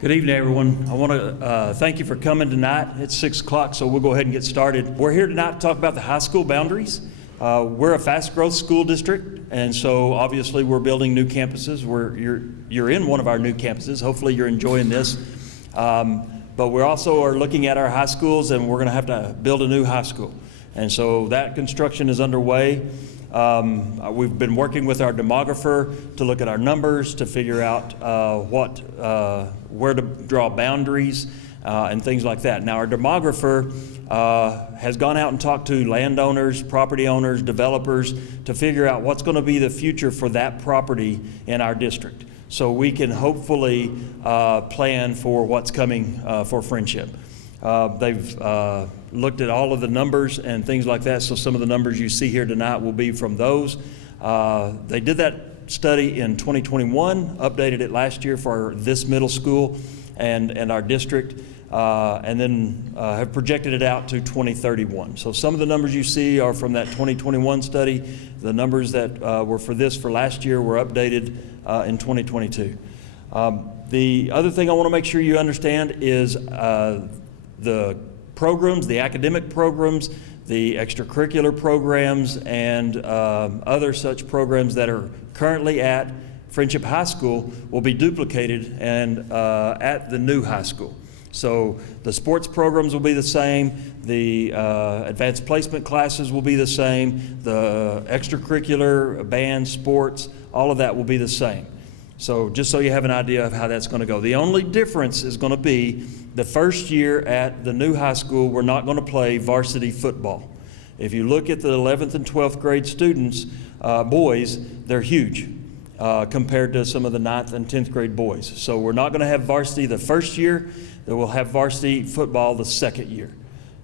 Good evening, everyone. I want to thank you for coming tonight. It's 6 o'clock, so we'll go ahead and get started. We're here tonight to talk about the high school boundaries. We're a fast growth school district, and so obviously we're building new campuses. You're in one of our new campuses. Hopefully you're enjoying this. But we also are looking at our high schools, and we're going to have to build a new high school. And so that construction is underway. We've been working with our demographer to look at our numbers, to figure out where to draw boundaries and things like that. Now, our demographer has gone out and talked to landowners, property owners, developers to figure out what's going to be the future for that property in our district, so we can hopefully plan for what's coming for Frenship. They've looked at all of the numbers and things like that, so some of the numbers you see here tonight will be from those. They did that study in 2021, updated it last year for this middle school and our district, and then have projected it out to 2031. So some of the numbers you see are from that 2021 study. The numbers that were for last year were updated in 2022. The other thing I want to make sure you understand is the programs, the academic programs, the extracurricular programs, and other such programs that are currently at Frenship High School will be duplicated and at the new high school. So the sports programs will be the same, the advanced placement classes will be the same, the extracurricular, band, sports, all of that will be the same. So just so you have an idea of how that's going to go. The only difference is going to be the first year at the new high school, we're not going to play varsity football. If you look at the 11th and 12th grade students, boys, they're huge compared to some of the 9th and 10th grade boys. So we're not going to have varsity the first year, then we'll have varsity football the second year.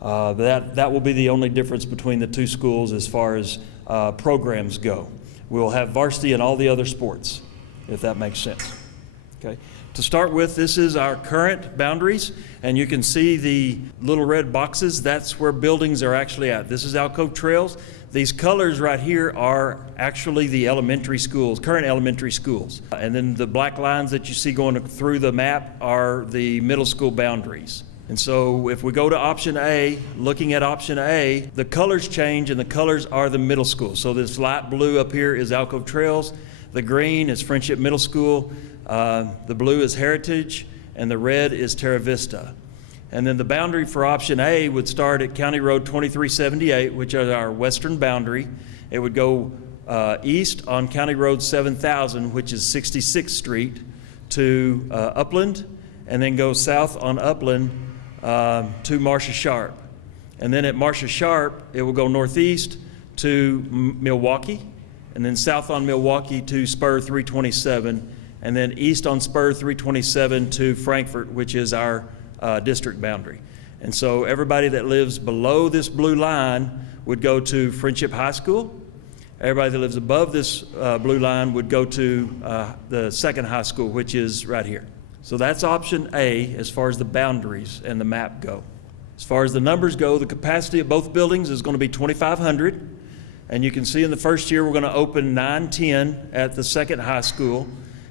That will be the only difference between the two schools as far as programs go. We'll have varsity in all the other sports, if that makes sense. Okay. To start with, this is our current boundaries, and you can see the little red boxes. That's where buildings are actually at. This is Alcove Trails. These colors right here are actually the elementary schools, current elementary schools. And then the black lines that you see going through the map are the middle school boundaries. And so if we go to option A, looking at option A, the colors change, and the colors are the middle school. So this light blue up here is Alcove Trails. The green is Frenship Middle School. The blue is Heritage, and the red is Terra Vista. And then the boundary for option A would start at County Road 2378, which is our western boundary. It would go east on County Road 7000, which is 66th Street, to Upland, and then go south on Upland to Marcia Sharp. And then at Marcia Sharp, it will go northeast to Milwaukee, and then south on Milwaukee to Spur 327, and then east on Spur 327 to Frankfort, which is our district boundary. And so everybody that lives below this blue line would go to Frenship High School. Everybody that lives above this blue line would go to the second high school, which is right here. So that's option A as far as the boundaries and the map go. As far as the numbers go, the capacity of both buildings is going to be 2,500. And you can see in the first year we're going to open 910 at the second high school,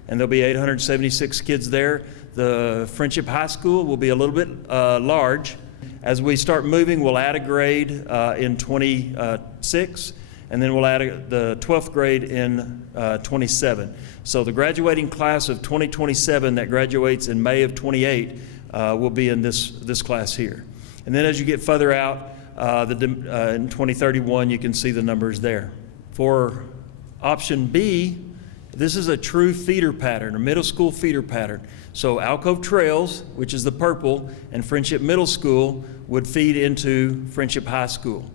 and there'll be 876 kids there. The Frenship High School will be a little bit large. As we start moving, we'll add a grade in 26, and then we'll add the 12th grade in 27. So the graduating class of 2027 that graduates in May of 28 will be in this class here. And then as you get further out, in 2031, you can see the numbers there. For option B, this is a true feeder pattern, a middle school feeder pattern. So Alcove Trails, which is the purple, and Frenship Middle School would feed into Frenship High School.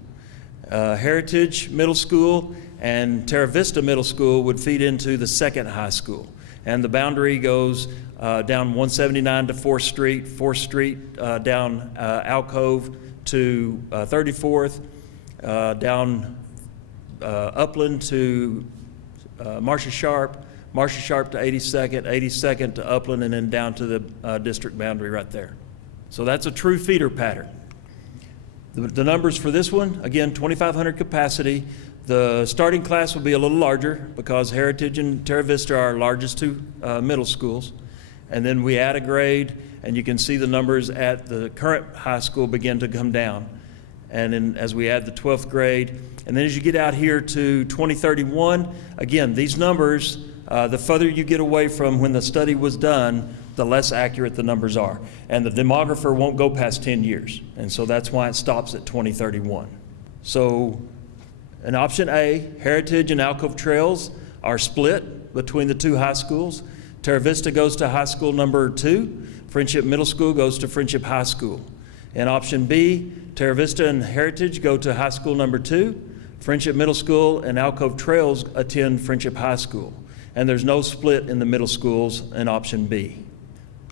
Heritage Middle School and Terra Vista Middle School would feed into the second high school. And the boundary goes down 179 to 4th Street, 4th Street down Alcove to 34th, down Upland to Marcia Sharp, Marcia Sharp to 82nd, 82nd to Upland, and then down to the district boundary right there. So that's a true feeder pattern. The numbers for this one, again, 2,500 capacity. The starting class will be a little larger because Heritage and Terra Vista are our largest two middle schools. and then we add a grade, and you can see the numbers at the current high school begin to come down. And then as we add the 12th grade, and then as you get out here to 2031, again, these numbers, the further you get away from when the study was done, the less accurate the numbers are. And the demographer won't go past 10 years. And so that's why it stops at 2031. So in option A, Heritage and Alcove Trails are split between the two high schools. Terra Vista goes to high school number 2. Friendship Middle School goes to Friendship High School. In option B, Terra Vista and Heritage go to high school number 2. Friendship Middle School and Alcove Trails attend Friendship High School. And there's no split in the middle schools in option B.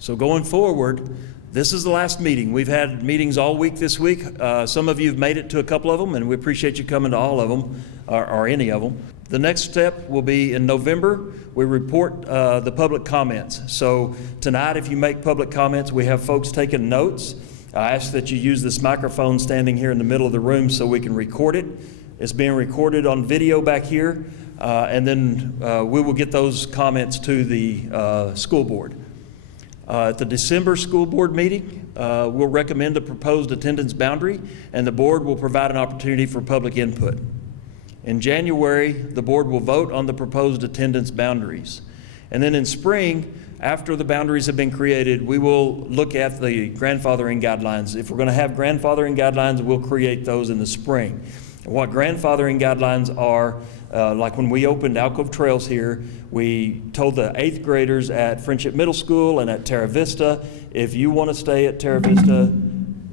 So going forward, this is the last meeting. We've had meetings all week this week. Some of you have made it to a couple of them, and we appreciate you coming to all of them, or any of them. The next step will be in November. We report the public comments. So tonight, if you make public comments, we have folks taking notes. I ask that you use this microphone standing here in the middle of the room so we can record it. It's being recorded on video back here, and then we will get those comments to the school board. At the December school board meeting, we'll recommend a proposed attendance boundary, and the board will provide an opportunity for public input. In January, the board will vote on the proposed attendance boundaries. And then in spring, after the boundaries have been created, we will look at the grandfathering guidelines. If we're going to have grandfathering guidelines, we'll create those in the spring. And what grandfathering guidelines are, like when we opened Alcove Trails here, we told the 8th graders at Friendship Middle School and at Terra Vista, if you want to stay at Terra Vista,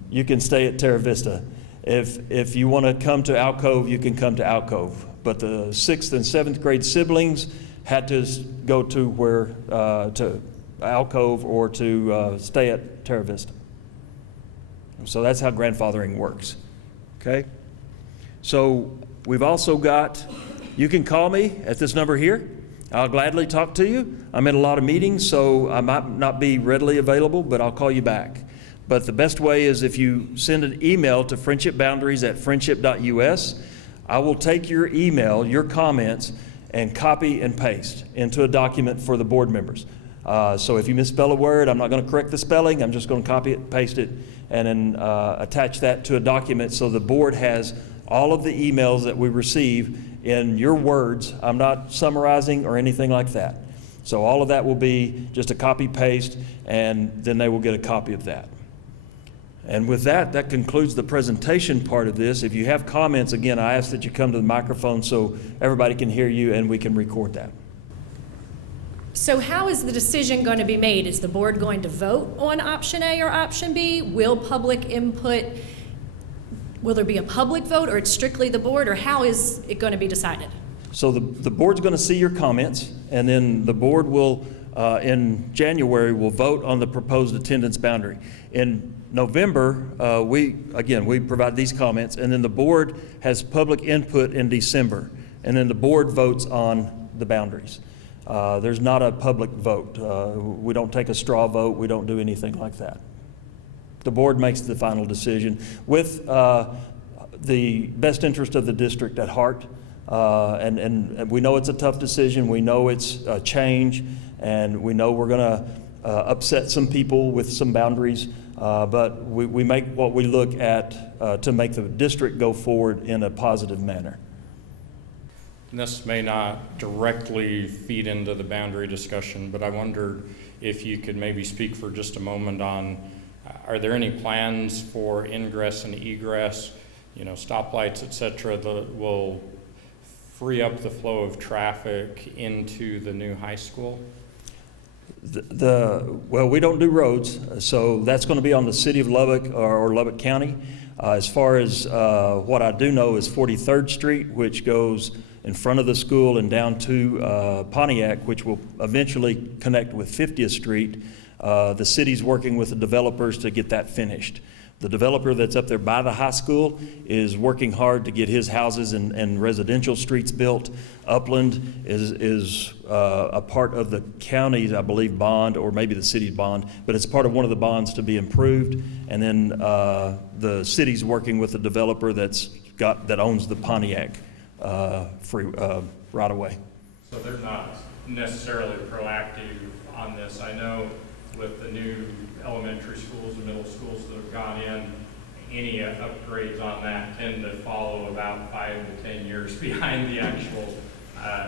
you can stay at Terra Vista. If you want to come to Alcove, you can come to Alcove. But the 6th and 7th grade siblings had to go to to Alcove or to stay at Terra Vista. So that's how grandfathering works, okay? So we've also got, you can call me at this number here. I'll gladly talk to you. I'm in a lot of meetings, so I might not be readily available, but I'll call you back. But the best way is if you send an email to friendshipboundaries@friendship.us, I will take your email, your comments, and copy and paste into a document for the board members. So if you misspell a word, I'm not going to correct the spelling. I'm just going to copy it, paste it, and then attach that to a document so the board has all of the emails that we receive in your words. I'm not summarizing or anything like that. So all of that will be just a copy paste, and then they will get a copy of that. And with that, that concludes the presentation part of this. If you have comments, again, I ask that you come to the microphone so everybody can hear you and we can record that. So how is the decision going to be made? Is the board going to vote on option A or option B? Will public input, will there be a public vote, or it's strictly the board, or how is it going to be decided? So the board's going to see your comments, and then the board will, in January, will vote on the proposed attendance boundary. In November, we provide these comments, and then the board has public input in December, and then the board votes on the boundaries. There's not a public vote. We don't take a straw vote. We don't do anything like that. The board makes the final decision with the best interest of the district at heart. And we know it's a tough decision. We know it's a change, and we know we're going to upset some people with some boundaries. But we make what we look at to make the district go forward in a positive manner. This may not directly feed into the boundary discussion, but I wondered if you could maybe speak for just a moment on, are there any plans for ingress and egress, stoplights, et cetera, that will free up the flow of traffic into the new high school? Well, we don't do roads, so that's going to be on the city of Lubbock or Lubbock County. As far as what I do know is 43rd Street, which goes in front of the school and down to Pontiac, which will eventually connect with 50th Street. The city's working with the developers to get that finished. The developer that's up there by the high school is working hard to get his houses and residential streets built. Upland is a part of the county's, I believe, bond, or maybe the city's bond, but it's part of one of the bonds to be improved. And then the city's working with the developer that owns the Pontiac free right away. So they're not necessarily proactive on this. I know with the new elementary schools and middle schools that have gone in, any upgrades on that tend to follow about 5 to 10 years behind the actual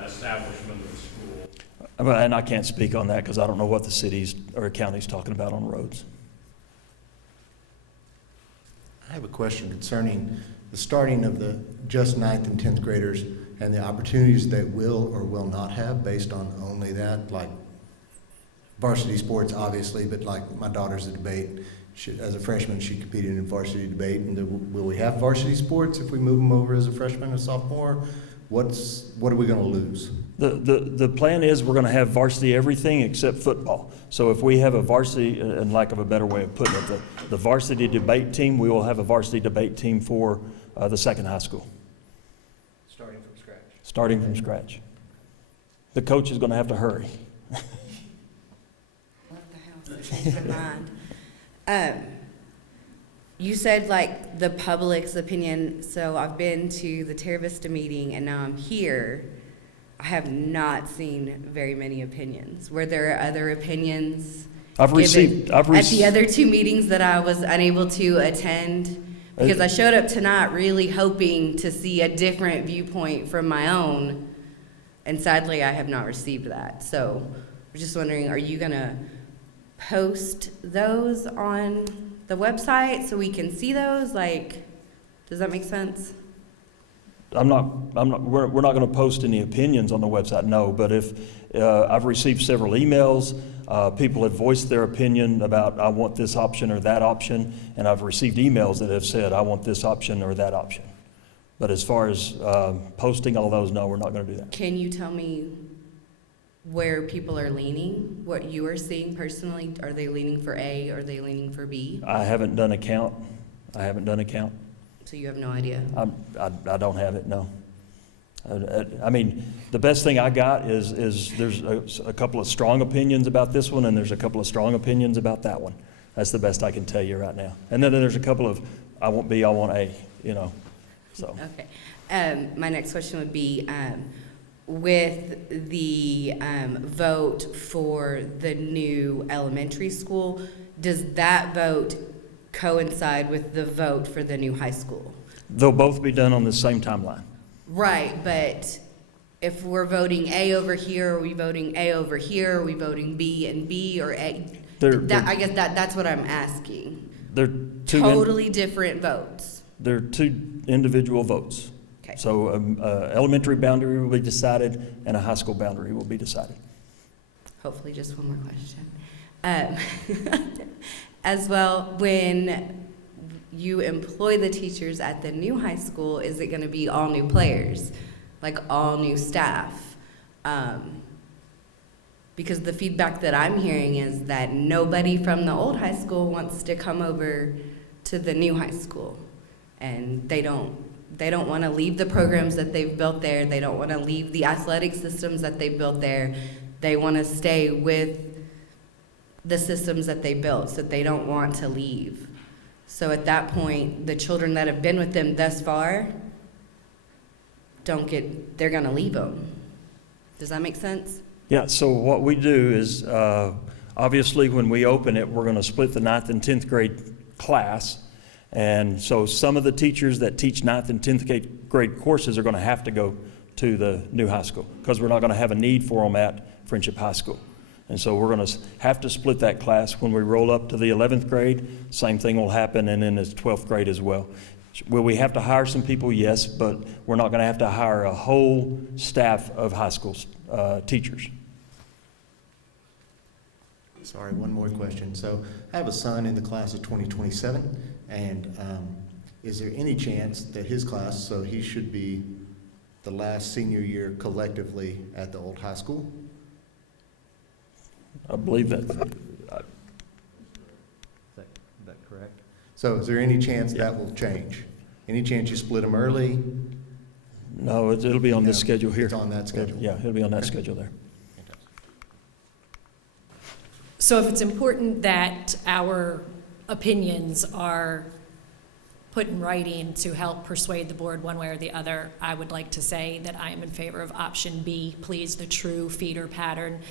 establishment of the school. And I can't speak on that because I don't know what the cities or counties talking about on roads. I have a question concerning the starting of the just 9th and 10th graders and the opportunities they will or will not have based on only that, like varsity sports, obviously, but like my daughter's a debate. As a freshman, she competed in varsity debate. And will we have varsity sports if we move them over as a freshman and sophomore? What are we going to lose? The plan is we're going to have varsity everything except football. So if we have a varsity, and lack of a better way of putting it, the varsity debate team, we will have a varsity debate team for the second high school. Starting from scratch. Starting from scratch. The coach is going to have to hurry. Left the house, changed my mind. You said like the public's opinion, so I've been to the Terra Vista meeting and now I'm here. I have not seen very many opinions. Were there other opinions I've given received at the other two meetings that I was unable to attend? Because I showed up tonight really hoping to see a different viewpoint from my own, and sadly I have not received that. So I'm just wondering, are you gonna post those on the website so we can see those? Like, does that make sense? we're not going to post any opinions on the website, no, but if, I've received several emails, people have voiced their opinion about, I want this option or that option, and I've received emails that have said, I want this option or that option. But as far as posting all those, no, we're not going to do that. Can you tell me where people are leaning, what you are seeing personally? Are they leaning for A, or are they leaning for B? I haven't done a count. So you have no idea? I don't have it, no. I mean, the best thing I got is there's a couple of strong opinions about this one, and there's a couple of strong opinions about that one. That's the best I can tell you right now. And then there's a couple of, I want B, I want A, you know, so. Okay. My next question would be, with the vote for the new elementary school, does that vote coincide with the vote for the new high school? They'll both be done on the same timeline. Right, but if we're voting A over here, are we voting A over here? Are we voting B and B, or A? I guess that's what I'm asking. They're totally different votes. They're two individual votes. Okay. So elementary boundary will be decided and a high school boundary will be decided. Hopefully just one more question. As well, when you employ the teachers at the new high school, is it going to be all new players, like all new staff? Because the feedback that I'm hearing is that nobody from the old high school wants to come over to the new high school, and they don't want to leave the programs that they've built there. They don't want to leave the athletic systems that they built there. They want to stay with the systems that they built, so they don't want to leave. So at that point, the children that have been with them thus far they're going to leave them. Does that make sense? Yeah, so what we do is, obviously when we open it, we're going to split the 9th and 10th grade class. And so some of the teachers that teach 9th and 10th grade courses are going to have to go to the new high school because we're not going to have a need for them at Frenship High School. And so we're going to have to split that class. When we roll up to the 11th grade, same thing will happen, and then the 12th grade as well. Will we have to hire some people? Yes, but we're not going to have to hire a whole staff of high school teachers. Sorry, one more question. So I have a son in the class of 2027, and is there any chance that his class, so he should be the last senior year collectively at the old high school? I believe that. Is that correct? So is there any chance that will change? Any chance you split them early? No, it'll be on this schedule here. It's on that schedule? Yeah, it'll be on that schedule there. So if it's important that our opinions are put in writing to help persuade the board one way or the other, I would like to say that I am in favor of option B, please, the true feeder pattern.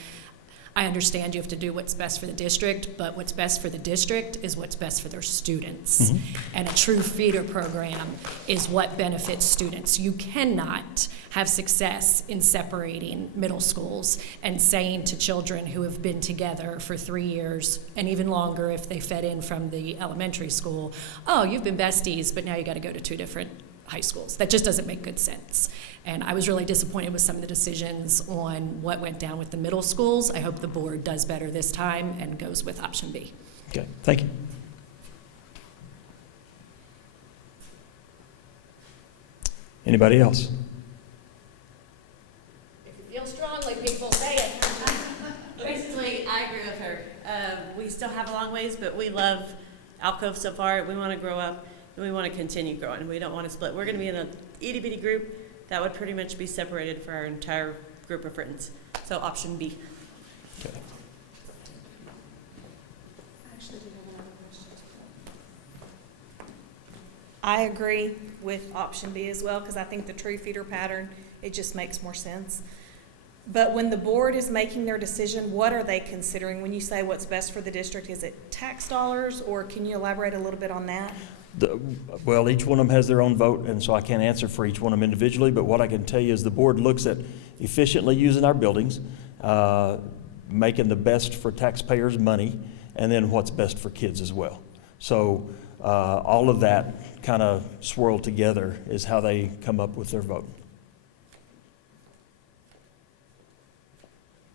I understand you have to do what's best for the district, but what's best for the district is what's best for their students. And a true feeder program is what benefits students. You cannot have success in separating middle schools and saying to children who have been together for 3 years, and even longer if they fed in from the elementary school, oh, you've been besties, but now you got to go to 2 different high schools. That just doesn't make good sense. And I was really disappointed with some of the decisions on what went down with the middle schools. I hope the board does better this time and goes with option B. Okay, thank you. Anybody else? If you feel strongly, people say it. Basically, I agree with her. We still have a long ways, but we love Alcove so far. We want to grow up, and we want to continue growing. We don't want to split. We're going to be in an itty-bitty group that would pretty much be separated for our entire group of friends. So option B. Okay. I agree with option B as well, because I think the true feeder pattern, it just makes more sense. But when the board is making their decision, what are they considering? When you say what's best for the district, is it tax dollars, or can you elaborate a little bit on that? Well, each one of them has their own vote, and so I can't answer for each one of them individually, but what I can tell you is the board looks at efficiently using our buildings, making the best for taxpayers' money, and then what's best for kids as well. So all of that kind of swirled together is how they come up with their vote.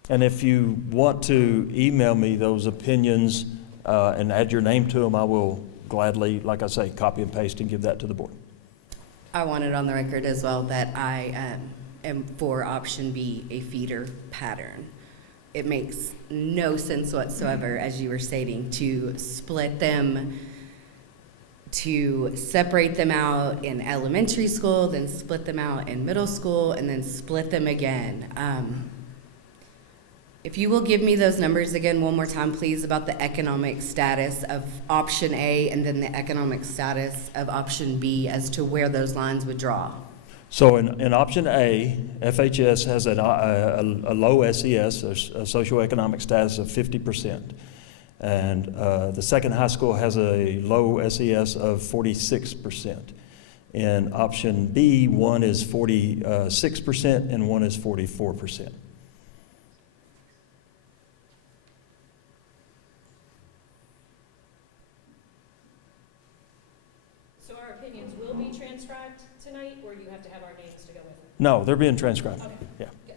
And if you want to email me those opinions and add your name to them, I will gladly, like I say, copy and paste and give that to the board. I want it on the record as well that I am for option B, a feeder pattern. It makes no sense whatsoever, as you were stating, to split them, to separate them out in elementary school, then split them out in middle school, and then split them again. If you will give me those numbers again one more time, please, about the economic status of option A and then the economic status of option B as to where those lines would draw. So in option A, FHS has a low SES, a socioeconomic status of 50%. And the second high school has a low SES of 46%. In option B, one is 46% and one is 44%. So our opinions will be transcribed tonight, or you have to have our names to go with it? No, they're being transcribed. Okay. Yeah. Good.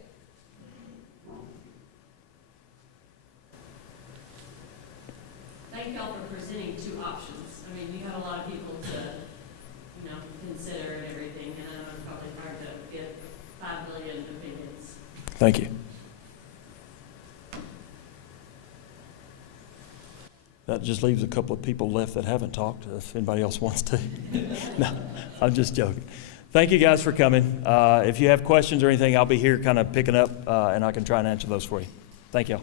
Thank y'all for presenting 2 options. I mean, you have a lot of people to, consider and everything, and I know it's probably hard to get 5 billion opinions. Thank you. That just leaves a couple of people left that haven't talked, if anybody else wants to. No, I'm just joking. Thank you guys for coming. If you have questions or anything, I'll be here kind of picking up, and I can try and answer those for you. Thank y'all.